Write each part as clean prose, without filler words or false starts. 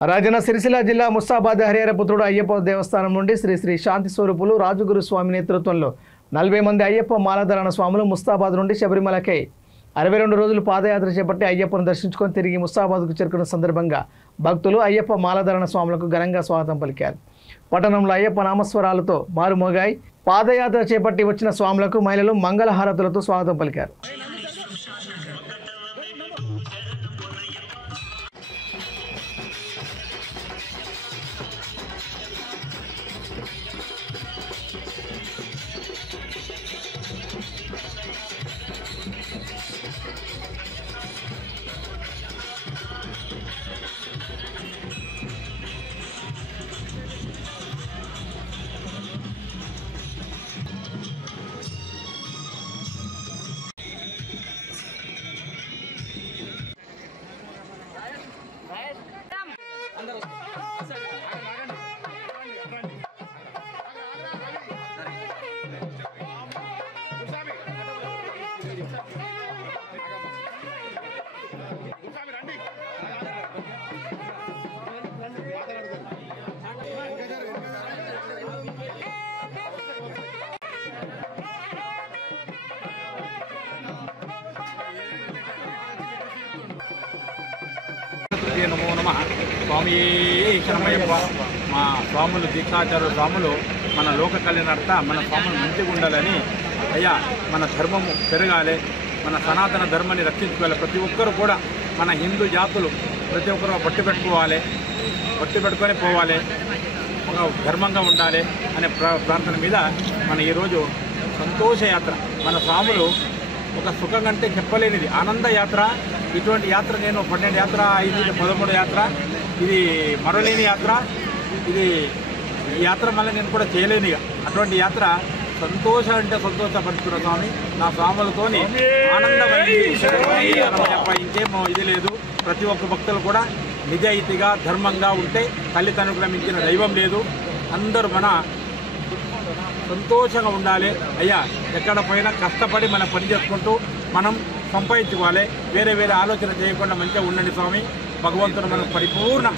రాజన్న సిరిసిల్ల జిల్లా ముస్తాబాద్ హరిహర పుత్రుడు అయ్యప్ప దేవస్థానం నుండి శ్రీ శ్రీ శాంతి స్వరూపులు రాజుగురు స్వామి నేతృత్వంలో 40 మంది అయ్యప్ప మాలధారణ స్వాములు ముస్తాబాద్ నుండి శబరిమలకై 62 రోజులు పాదయాత్ర చేపట్టి అయ్యప్పను దర్శించుకొని తిరిగి ముస్తాబాద్కు చేరుకున్న సందర్భంగా భక్తులు అయ్యప్ప మాలధారణ స్వాములకు ఘనంగా స్వాగతం పలికారు. పట్టణంలో అయ్యప్ప నామస్వరాలతో మారుమోగాయి. పాదయాత్ర చేపట్టి వచ్చిన స్వాములకు మహిళలు మంగళహారతులతో స్వాగతం పలికారు. నమో నమ స్వామి శరణమయ్యప్ప. మా స్వాములు దీక్షాచార్య స్వాములు మన లోక కళ్యాణార్థ మన స్వాములు మంచిగా ఉండాలని, అయ్యా మన ధర్మము పెరగాలి, మన సనాతన ధర్మాన్ని రక్షించుకోవాలి. ప్రతి ఒక్కరు కూడా మన హిందూ జాతులు ప్రతి ఒక్కరు బట్టి పెట్టుకొని పోవాలి, ఒక ధర్మంగా ఉండాలి అనే ప్రార్థన మీద మన ఈరోజు సంతోష యాత్ర. మన స్వాములు ఒక సుఖం కంటే చెప్పలేనిది ఆనంద యాత్ర. ఇటువంటి యాత్ర నేను 12 యాత్ర, 5 13 యాత్ర, ఇది మరలేని యాత్ర. ఈ యాత్ర మళ్ళీ నేను కూడా చేయలేను. అటువంటి యాత్ర సంతోషం అంటే సంతోషపరుచుకున్న స్వామి నా స్వాములతోని ఆనందమైంది. ఇంకేమో ఇది లేదు. ప్రతి ఒక్క భక్తులు కూడా నిజాయితీగా ధర్మంగా ఉంటే తల్లిదండ్రులకు మించిన దైవం లేదు. అందరూ మన సంతోషంగా ఉండాలి. అయ్యా ఎక్కడ పోయినా కష్టపడి మనం పని చేసుకుంటూ మనం సంపాదించుకోవాలి. వేరే ఆలోచన చేయకుండా మంచిగా ఉండండి స్వామి. భగవంతుడు మనకు పరిపూర్ణ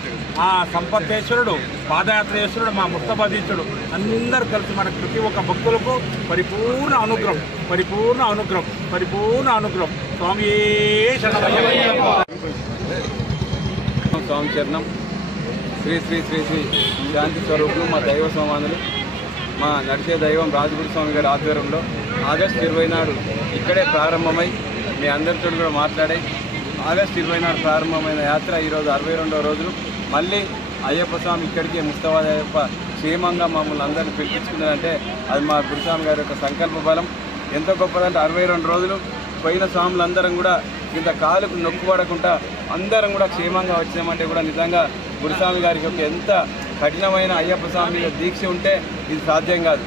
ఆ సంపత్తేశ్వరుడు, పాదయాత్రేశ్వరుడు, మా ముస్తాబాదీశ్వరుడు అందరూ కలిసి మనకు ప్రతి ఒక్క భక్తులకు పరిపూర్ణ అనుగ్రహం స్వామి శరణమయ్యప్ప. స్వామి చరణం. శ్రీ శ్రీ శ్రీ శ్రీ శాంతి స్వరూపులు మా దైవ సమానులు, మా నడిచే దైవం రాజుగురు స్వామి గారి ఆధ్వర్యంలో ఆగస్టు 20 నాడు ఇక్కడే ప్రారంభమై మీ అందరితో కూడా మాట్లాడే ఆగస్టు 20 నాడు ప్రారంభమైన యాత్ర ఈరోజు 62వ రోజులు. మళ్ళీ అయ్యప్ప స్వామి ఇక్కడికి ముస్తాబాద్ అయ్యప్ప క్షేమంగా మమ్మల్ని అందరినీ పిలిపించుకున్నారంటే అది మా గురుస్వామి గారి యొక్క సంకల్ప బలం. ఎంతో గొప్పదంటే 62 రోజులు పోయిన స్వాములందరం కూడా ఇంత కాలుకు నొక్కుపడకుండా అందరం కూడా క్షేమంగా వచ్చామంటే కూడా నిజంగా గురుస్వామి గారికి ఒక ఎంత కఠినమైన అయ్యప్ప స్వామి దీక్ష ఉంటే ఇది సాధ్యం కాదు.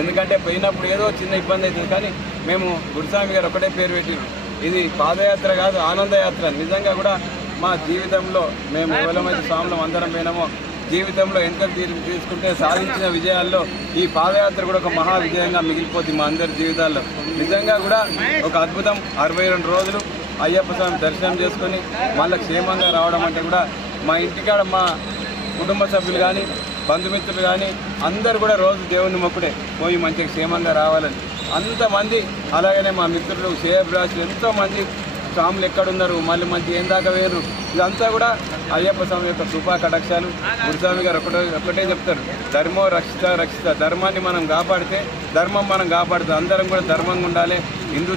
ఎందుకంటే పోయినప్పుడు ఏదో చిన్న ఇబ్బంది అవుతుంది, కానీ మేము గురుస్వామి గారు ఒకటే పేరు పెట్టినాం, ఇది పాదయాత్ర కాదు ఆనందయాత్ర. నిజంగా కూడా మా జీవితంలో మేము ఎవరమైతే స్వాములం అందరం పోయినామో జీవితంలో ఎంత తీసుకుంటే సాధించిన విజయాల్లో ఈ పాదయాత్ర కూడా ఒక మహా విజయంగా మిగిలిపోతుంది మా అందరి జీవితాల్లో. నిజంగా కూడా ఒక అద్భుతం. 62 రోజులు అయ్యప్ప స్వామి దర్శనం చేసుకొని మళ్ళీ క్షేమంగా రావడం అంటే కూడా మా ఇంటికాడ మా కుటుంబ సభ్యులు కానీ బంధుమిత్రులు కానీ అందరూ కూడా రోజు దేవుని మొక్కుడే పోయి మంచిగా క్షేమంగా రావాలని అంతమంది. అలాగనే మా మిత్రులు శ్రేయభిలాషులు ఎంతోమంది స్వాములు ఎక్కడున్నారు, మళ్ళీ మంచి ఏం దాకా వేరు. ఇదంతా కూడా అయ్యప్ప స్వామి యొక్క కృపా కటాక్షాలు. గురుస్వామి గారు ఒకటే చెప్తారు, ధర్మో రక్షిత. ధర్మాన్ని మనం కాపాడితే ధర్మం మనం కాపాడుతుంది. అందరం కూడా ధర్మంగా ఉండాలి. హిందూ